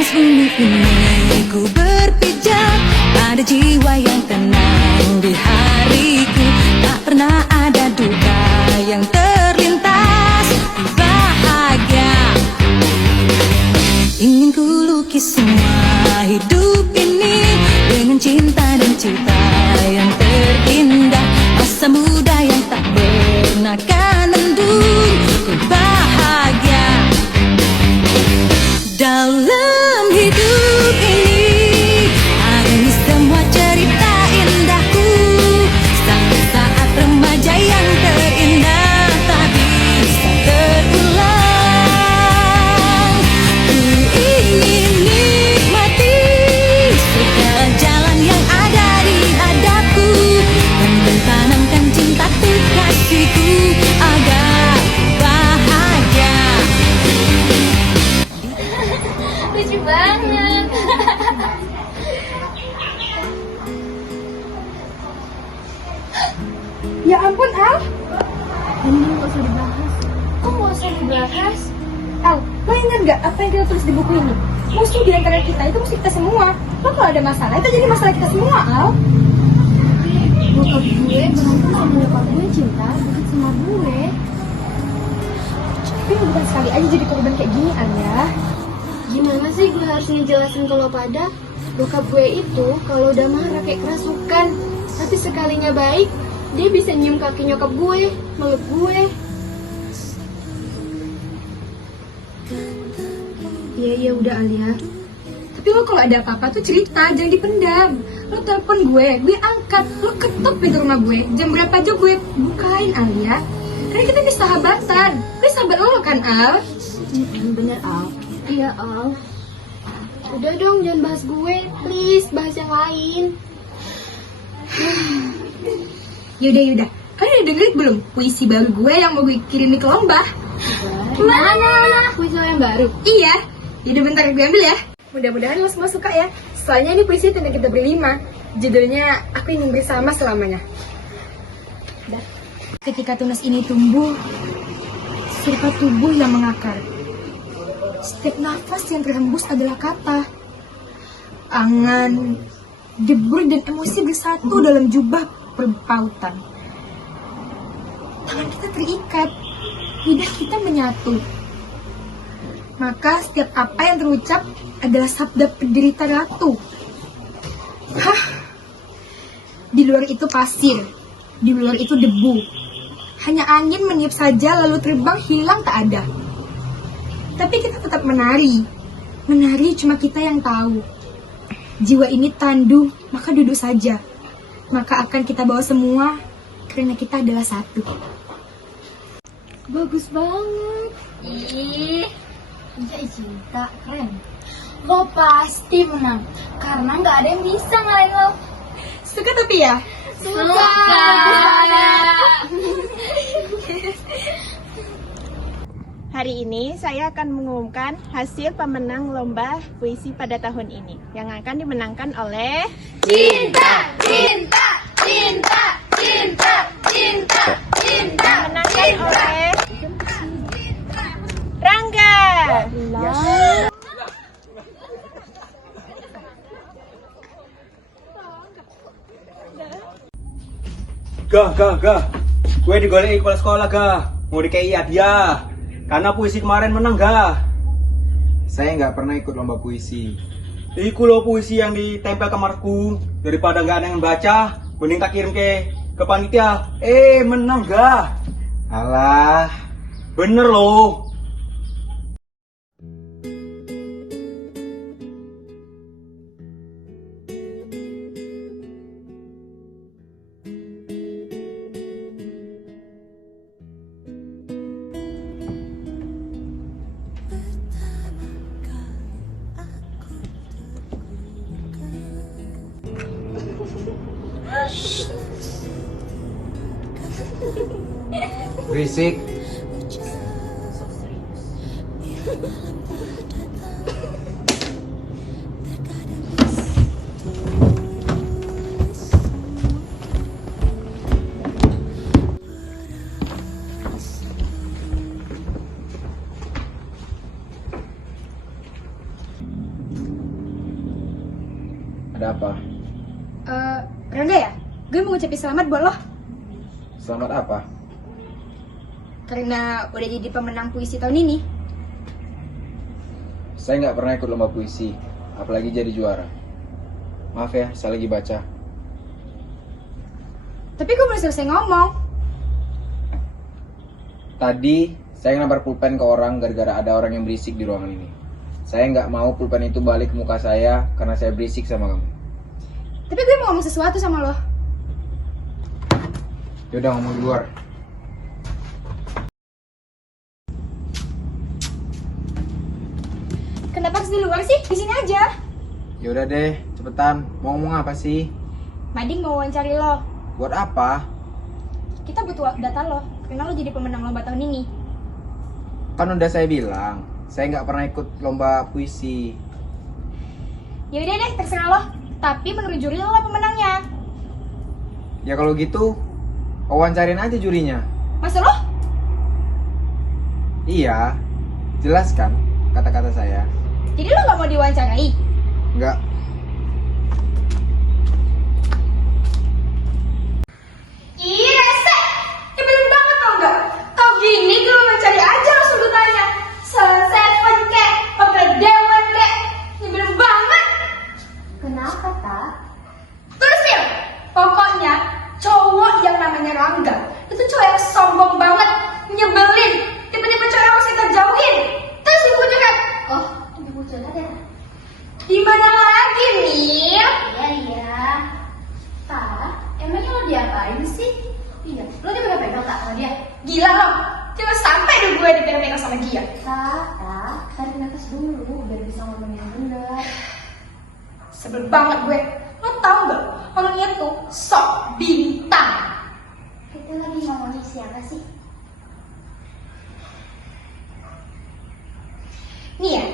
Panas bumi ini ku berpijak pada jiwa yang tenang. Di hariku tak pernah ada duka yang terlintas. Ku bahagia, ingin ku lukis semua hidup ini dengan cinta dan cita yang terindah. Masa muda yang tak pernah kan mendung. Ku bahagia dalam hidup ini. Hari ini semua cerita indahku, sampai saat remaja yang terindah tak bisa terulang. Ku ingin nikmati segala jalan yang ada di hadapku, dan mentanamkan cintaku kasihku agar bahagia. Lucu banget. Ya ampun, Al. Ini gak usah dibahas. Kok gak usah dibahas? Al, lo ingat gak apa yang kita tulis di buku ini? Musuh di antara kita itu musuh kita semua. Lo kalau ada masalah, itu jadi masalah kita semua, Al. Bokap gue berantem sama nyokap gue, Cinta deket sama gue. Tapi lo bukan sekali aja jadi korban kayak gini, Al ya. Gimana sih gue harus ngejelasin kalau pada bokap gue itu kalau udah marah kayak kerasukan, tapi sekalinya baik dia bisa nyium kaki nyokap gue, meluk gue. Iya udah, Al ya. Tapi lo kalau ada apa-apa tuh cerita, jangan dipendam. Lo telepon gue angkat. Lo ketok pintu rumah gue, jam berapa aja gue bukain, Al ya. Karena kita ini sahabatan. Gue sahabat lo kan, Al. Bener, Al. Iya, Al. Udah dong, jangan bahas gue, please, bahas yang lain. Yaudah. Kalian udah dengerin belum puisi baru gue yang mau gue kirim ke lomba? Mana? Puisi lo yang baru? Iya. Yaudah bentar gue ambil ya. Mudah-mudahan lo semua suka ya. Soalnya ini puisi tentang kita berlima. Judulnya Aku Ingin Bersama Selamanya. Ketika tunas ini tumbuh, serta tubuh yang mengakar. Setiap nafas yang terhembus adalah kata. Angan, debur dan emosi bersatu dalam jubah berpautan. Tangan kita terikat, lidah kita menyatu. Maka setiap apa yang terucap adalah sabda penderita ratu. Hah, di luar itu pasir, di luar itu debu. Hanya angin meniup saja lalu terbang hilang tak ada. Tapi kita tetap menari. Menari cuma kita yang tahu. Jiwa ini tandu, maka duduk saja. Maka akan kita bawa semua, karena kita adalah satu. Bagus banget. Ih, iya Cinta, keren. Lo pasti menang, karena nggak ada yang bisa ngalahin lo. Suka tapi ya? Suka. Hari ini saya akan mengumumkan hasil pemenang lomba puisi pada tahun ini yang akan dimenangkan oleh Cinta. dimenangkan oleh Rangga. Gah. Gue digoleki kepala sekolah, gah. Mau dikei hadiah. Karena puisi kemarin menang, gah. Saya nggak pernah ikut lomba puisi. Iku lo puisi yang ditempel kamarku. Daripada nggak ada yang baca, mending tak kirim ke panitia. Menang, gah. Alah, Bener loh. berisik. Ada apa? Rangga ya? Gue mau ngucapin selamat buat lo. Selamat apa? Karena udah jadi pemenang puisi tahun ini. Saya nggak pernah ikut lomba puisi, apalagi jadi juara. Maaf ya, saya lagi baca. Tapi gue belum selesai ngomong. Tadi saya ngelempar pulpen ke orang gara-gara ada orang yang berisik di ruangan ini. Saya nggak mau pulpen itu balik ke muka saya karena saya berisik sama kamu. Tapi gue mau ngomong sesuatu sama lo. Yaudah, ngomong di luar. Kenapa harus di luar sih? Di sini aja. Yaudah deh, cepetan. Mau ngomong apa sih? Mading mau wawancari lo. Buat apa? Kita butuh data lo. Karena lo jadi pemenang lomba tahun ini. Kan udah saya bilang, saya nggak pernah ikut lomba puisi. Yaudah deh, terserah lo. Tapi menurut juri lo lah pemenangnya. Ya kalau gitu, wawancarin aja jurinya. Masa lo? Iya, jelas kan kata-kata saya? Jadi lo gak mau diwawancarai? Nggak. Ih, rese! Nyebelin banget tau gak? Tau gini gue mencari aja langsung gue tanya. Seven kek, pakai dewan kek. Nyebelin banget! Kenapa, Tak? Terus ya, pokoknya cowok yang namanya Rangga itu cowok yang sombong banget, nyebelin. Tiba-tiba cowok yang harus kita jauhin. Terus ibu curhat. Oh, ibu curhat ya? Di mana lagi, Mil? Iya. Tak, emangnya lo diapain sih? Iya, lo dipegang-pegang Tak sama dia? Gila lo, jangan sampai deh gue dipegang-pegang sama dia. Tak, tarik nafas dulu biar bisa ngomong yang bener. Sebel banget gue. Lo tau gak, orangnya tuh sok bintang. Kita lagi ngomongin siapa sih? Nih ya,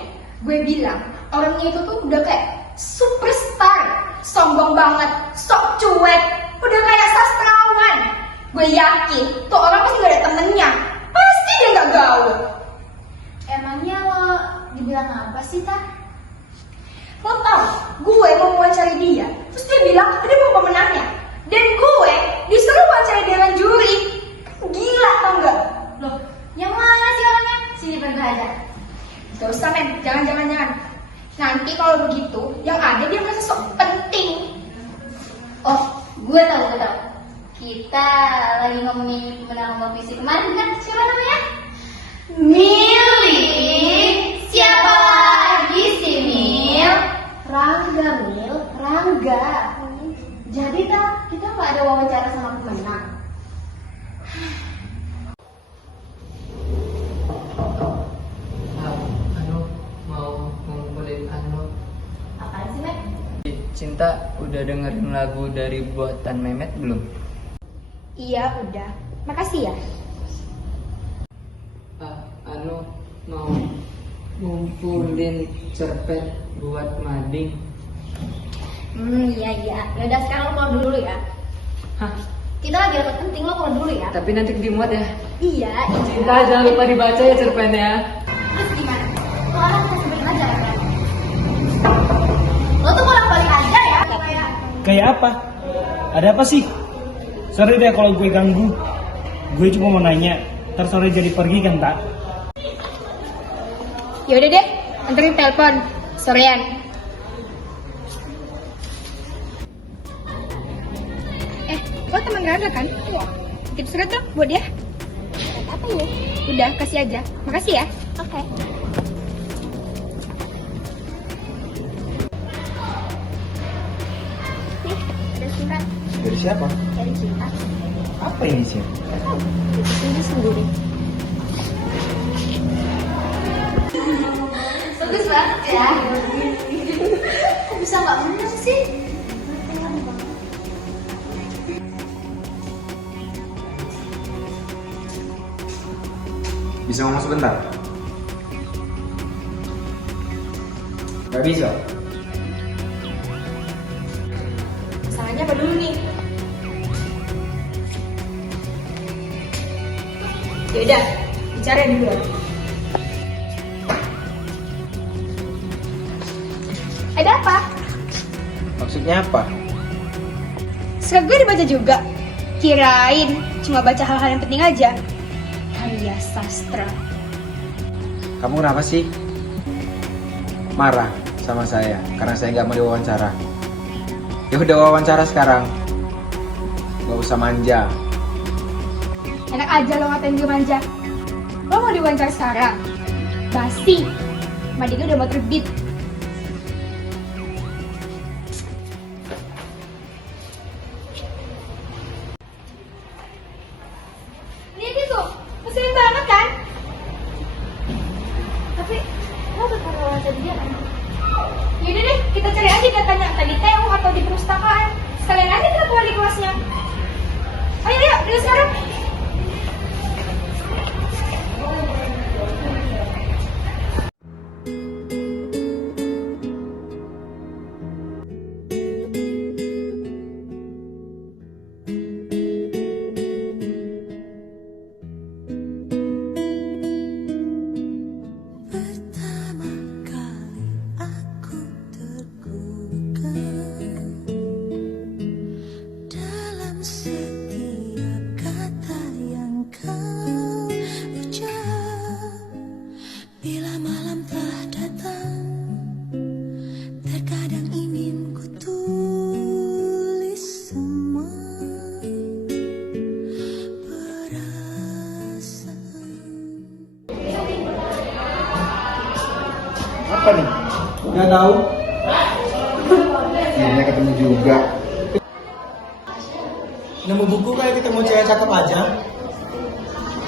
gue bilang orangnya itu tuh udah kayak superstar. Sombong banget, sok cuek, udah kayak sastrawan. Gue yakin tuh orang pasti gak ada temennya. Pasti dia gak gaul. Emangnya lo dibilang apa sih, Tak? Lo tau, gue mau wawancari dia, terus dia bilang dia mau pemenangnya. Dan gue disuruh wawancari dengan juri. Gila tau gak? Loh, yang mana sih orangnya? Sini biar gue aja. Gak usah men, jangan. Nanti kalau begitu, yang ada dia merasa sok penting. Oh, gue tahu. Kita lagi ngomongin pemenang lomba puisi kemarin kan? Siapa namanya? Mili. Siapa lagi sih, Mil? Rangga, Mil. Rangga. Jadi Tak, kita nggak ada wawancara sama pemenang. Mau ngumpulin Apaan sih, Mek? Cinta udah dengerin lagu dari buatan Memet belum? Iya udah, makasih ya. Mau ngumpulin cerpet buat mading. Iya. Yaudah sekarang lo keluar dulu ya. Hah? Kita lagi dapat penting, lo keluar dulu ya. Tapi nanti dimuat ya. Iya. Cinta jangan lupa dibaca ya cerpennya. Terus gimana? Lo orang bisa seberin aja ya, kan? Lo tuh bolak-balik aja ya. Kayak apa? Ada apa sih? Sorry deh kalau gue ganggu. Gue cuma mau nanya, ntar sore jadi pergi kan, Tak? Yaudah deh, anterin telepon. Sorean. Lo teman Rangga kan? Iya. Titip surat dong buat dia. Apa ya? Udah, kasih aja. Makasih ya. Oke. Nih, ada surat Dari siapa? dari Cinta. Apa ini sih? Ini sendiri. Bagus banget ya. Kok bisa nggak bener sih? Bisa ngomong sebentar? Gak bisa. Masalahnya apa dulu nih? Yaudah, bicara dulu. Ada apa? Maksudnya apa? Surat gue dibaca juga. Kirain cuma baca hal-hal yang penting aja. Karya sastra. Kamu kenapa sih? Marah sama saya karena saya nggak mau diwawancara. Ya udah wawancara sekarang. Gak usah manja. Enak aja lo ngatain gue manja. Lo mau diwawancara sekarang? Basi. Madinga udah mau terbit. Lihat itu, mesin banget kan? Tapi lo bakal wawancara dia kan? Yaudah deh, kita cari aja datanya. Tadi TU atau di perpustakaan. Sekalian aja kita keluar di kelasnya. Ayo, ayo, udah sekarang. Pertama kali aku tergugah dalam setiap kata yang kau ucap. Bila malam telah datang, terkadang ingin ku tulis semua perasaan. Apa nih? Nggak tahu. Akhirnya ketemu juga. Nemu buku kayak ketemu cewek cakep aja.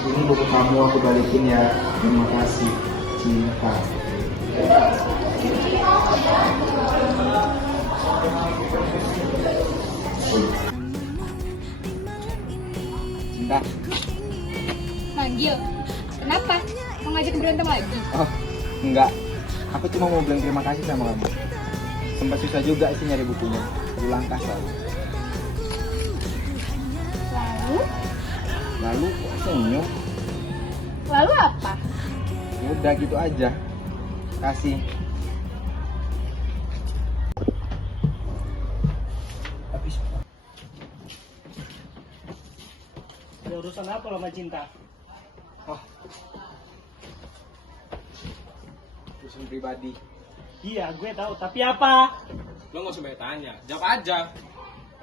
Ini buku kamu aku balikin ya. Terima kasih. Cinta. Cinta. Manggil. Kenapa? Mau ngajak berantem lagi? Oh, enggak. Aku cuma mau bilang terima kasih sama kamu. Sempat susah juga sih nyari bukunya. Langkah soalnya. Lalu? Lalu kok senyum? Lalu apa? Ya udah gitu aja. Kasih. Habis. Ada urusan apa lo sama Cinta? Oh. Urusan pribadi. Iya, gue tahu. Tapi apa? Lo nggak usah banyak tanya, jawab aja.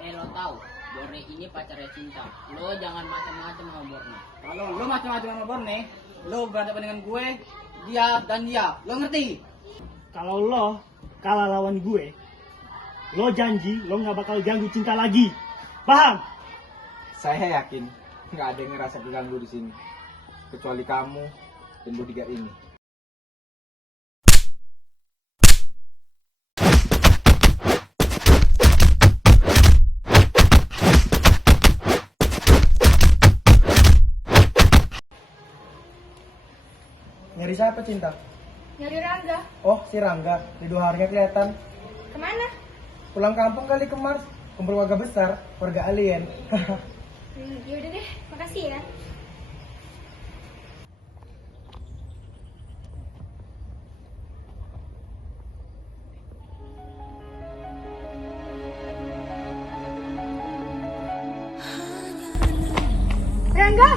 Lo tahu, Borne ini pacarnya Cinta. Lo jangan macam-macam sama Borne. Kalau lo macam-macam sama Borne, lo berhadapan dengan gue, dia dan dia. Lo ngerti? Kalau lo kalah lawan gue, lo janji lo nggak bakal ganggu Cinta lagi. Paham? Saya yakin nggak ada yang ngerasa keganggu di sini, kecuali kamu dan bodyguard ini. Nyari siapa Cinta? Nyari Rangga. Oh, si Rangga. Di 2 harinya kelihatan. Kemana? Pulang kampung kali ke Mars. Kumpul warga besar, warga alien. Yaudah deh, makasih ya. Rangga!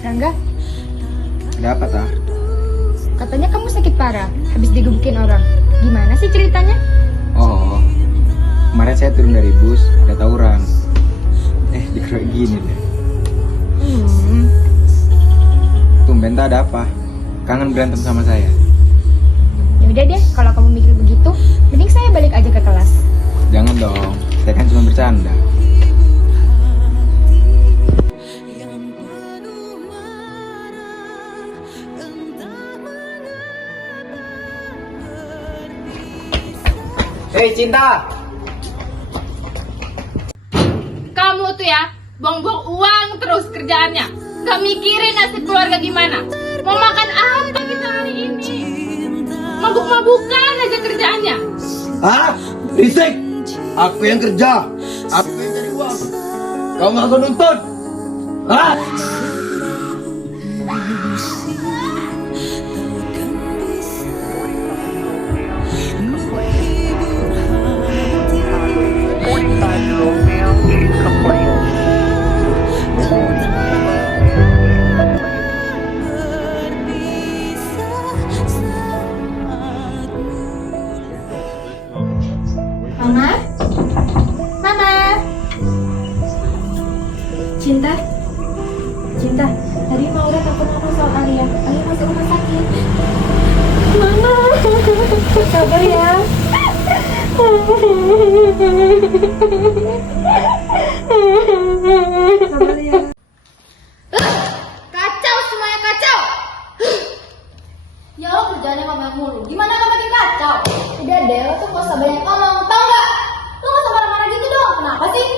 Rangga, Ada apa tak? katanya kamu sakit parah habis digebukin orang. Gimana sih ceritanya? Oh, kemarin saya turun dari bus, ada tawuran. Dikeroyok gini deh. Tumben tak ada apa? Kangen berantem sama saya? Ya udah deh, kalau kamu mikir begitu, mending saya balik aja ke kelas. Jangan dong, saya kan cuma bercanda. Hei Cinta! Kamu tuh ya, buang-buang uang terus kerjaannya. Gak mikirin nasib keluarga gimana. Mau makan apa kita hari ini? Mabuk-mabukan aja kerjaannya. Hah? Risik! Aku yang kerja. Aku yang cari uang. Kau nggak aku nuntut. Hah? Sabar ya. Sabar ya. Kacau semuanya kacau. Ya lo kerjaannya ngomong mulu. Gimana gak makin kacau? Udah deh, lo tuh gak usah banyak ngomong, tau gak? Lo gak usah marah-marah gitu dong. Kenapa sih?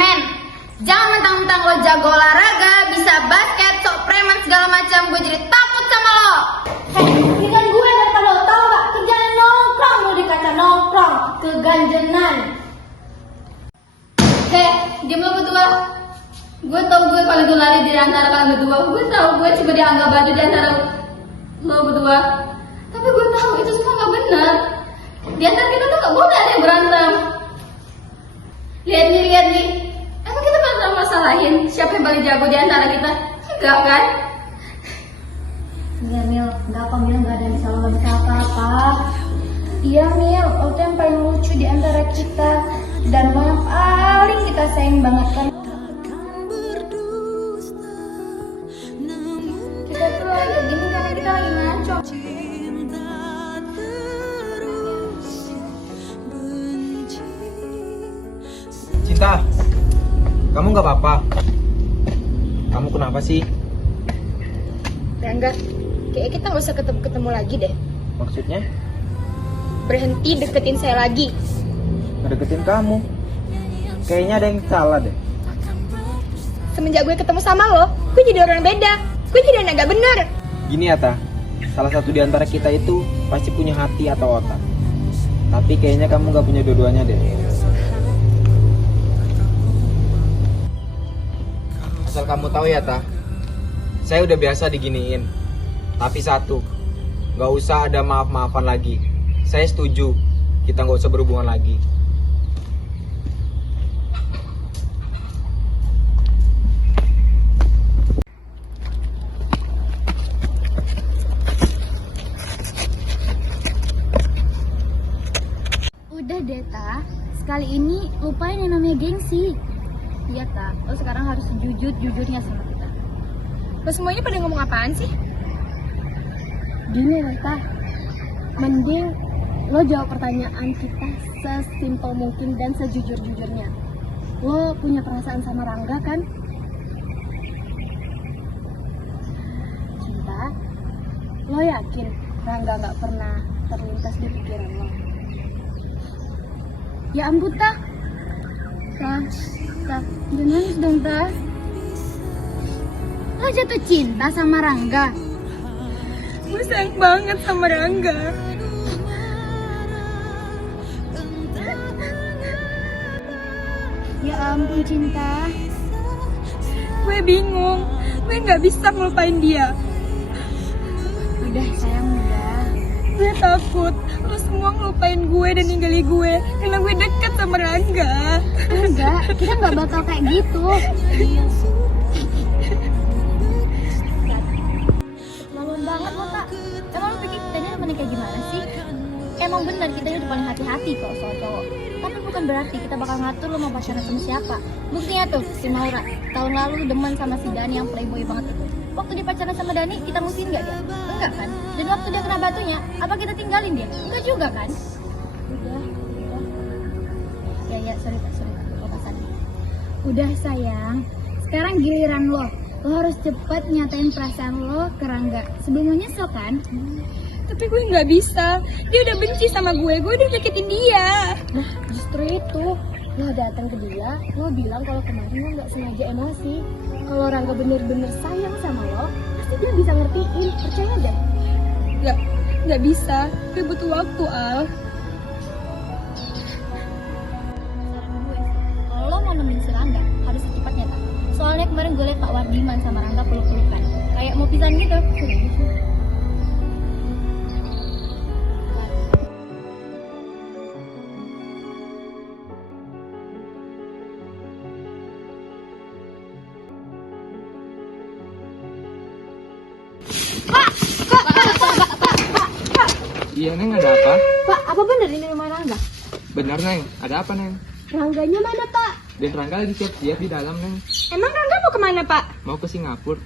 Men, jangan mentang-mentang lo jago olahraga, bisa basket, sok preman segala macam, gue jadi takut sama lo. Ini kan gue daripada lo, tau gak? Kerjaan nongkrong, lo dikata nongkrong, keganjenan. Diam lo berdua. Gue tau gue paling lari di antara kalian berdua. Gue tau gue coba dianggap baju di antara lo berdua. Tapi gue tahu itu semua gak benar. Di antara kita tuh gak boleh ada yang berantem. Lihat nih. Emang kita bakal masalahin siapa yang paling jago di antara kita? Enggak kan? Iya Mil, enggak apa Mil, gak ada yang bisa lo bisa apa-apa. Iya Mil, lo tuh yang paling lucu di antara kita. Dan lo yang paling kita sayang banget kan. Kita tuh lagi gini karena kita lagi ngaco. Cinta, kamu nggak apa-apa? Kamu kenapa sih? Enggak, kayak kita gak usah ketemu lagi deh. Maksudnya? Berhenti deketin saya lagi. Ngedeketin kamu? Kayaknya ada yang salah deh. Semenjak gue ketemu sama lo, gue jadi orang beda. Gue jadi anak gak bener. Gini ya, Ta. Salah satu di antara kita itu pasti punya hati atau otak. Tapi kayaknya kamu gak punya dua-duanya deh. Asal kamu tahu ya, Ta. Saya udah biasa diginiin. Tapi satu, gak usah ada maaf-maafan lagi. Saya setuju, kita gak usah berhubungan lagi. Udah deh, Ta. Sekali ini lupain yang namanya gengsi. Iya, Ta. Lo sekarang harus jujur-jujurnya sama kita. Lo semuanya pada ngomong apaan sih? Gini loh, Ta. Mending lo jawab pertanyaan kita sesimpel mungkin dan sejujur-jujurnya. Lo punya perasaan sama Rangga kan? Cinta, lo yakin Rangga gak pernah terlintas di pikiran lo? Ya ampun, Ta. Ta, jangan nangis dong, Ta. Lo jatuh cinta sama Rangga? Gue sayang banget sama Rangga. Ya ampun, Cinta. Gue bingung. Gue gak bisa ngelupain dia. Udah, sayang, udah. Gue takut lo semua ngelupain gue dan ninggalin gue karena gue deket sama Rangga. Enggak, kita nggak bakal kayak gitu. Keterlaluan banget lo, Tak. Emang lo pikir kita ini temennya kayak gimana sih? Emang bener kita ini udah paling hati-hati kok soal cowok. Tapi bukan berarti kita bakal ngatur lo mau pacaran sama siapa. Buktinya tuh, si Maura. Tahun lalu demen sama si Dani yang playboy banget itu. Waktu dia pacaran sama Dani, kita musuhin nggak dia? Enggak kan? Dan waktu dia kena batunya, apa kita tinggalin dia? Enggak juga kan? Udah. Ya, sorry, lepasan. Udah sayang, sekarang giliran lo. Lo harus cepat nyatain perasaan lo ke Rangga. Sebelumnya nyesel kan? Tapi gue gak bisa. Dia udah benci sama gue udah nyakitin dia. Nah, justru itu. Lo datang ke dia, lo bilang kalau kemarin lo gak sengaja emosi. Kalau Rangga bener-bener sayang sama lo, pasti dia bisa ngertiin. Percaya deh. Gak bisa. Gue butuh waktu, Al. Saran gue sih, kalau lo mau nemenin si Rangga, harus secepatnya, Tak. Soalnya kemarin gue liat Pak Wardiman sama Rangga peluk-pelukan. Kayak mau pisahan gitu. Iya, Neng, ada apa? Pak, apa bener ini rumah Rangga? Benar, Neng. Ada apa, Neng? Rangganya mana, Pak? Dan Rangga lagi siap-siap di dalam, Neng. Emang Rangga mau kemana, Pak? Mau ke Singapura.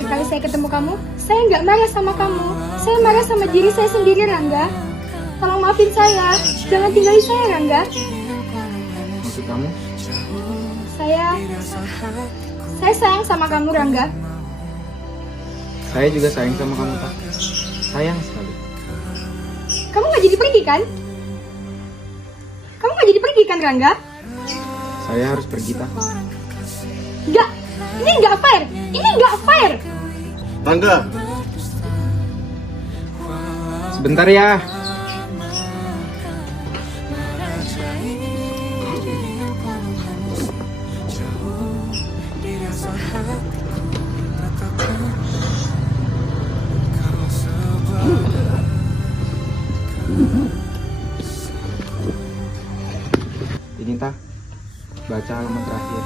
terakhir kali saya ketemu kamu, saya nggak marah sama kamu. Saya marah sama diri saya sendiri, Rangga. Tolong maafin saya. Jangan tinggalin saya, Rangga. Maksud kamu? Saya sayang sama kamu, Rangga. Saya juga sayang sama kamu, Tak. Sayang sekali. Kamu nggak jadi pergi kan? Kamu nggak jadi pergi kan, Rangga? Saya harus pergi, Tak. Nggak. Ini nggak fair. Ini nggak fair. Rangga, Sebentar ya. Ini, Tak. Baca halaman terakhir.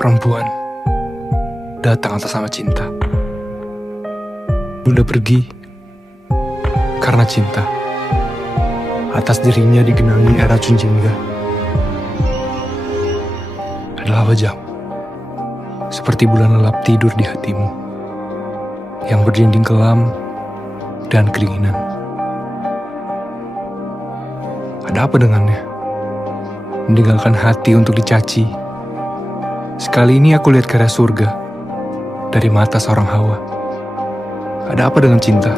Perempuan datang atas nama cinta. Bunda pergi karena cinta. Atas dirinya digenangi air racun jingga. Adalah wajahmu, seperti bulan lelap tidur di hatimu, yang berdinding kelam dan kedinginan. Ada apa dengannya? Meninggalkan hati untuk dicaci. Sekali ini aku lihat ke arah surga dari mata seorang Hawa. Ada apa dengan cinta?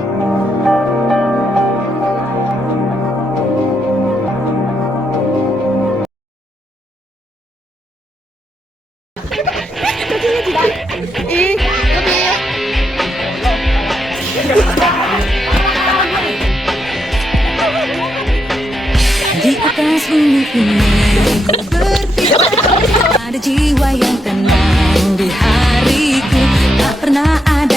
Di atas bumi ini ku berpikir ada jiwa yang tenang di hariku. Tak pernah ada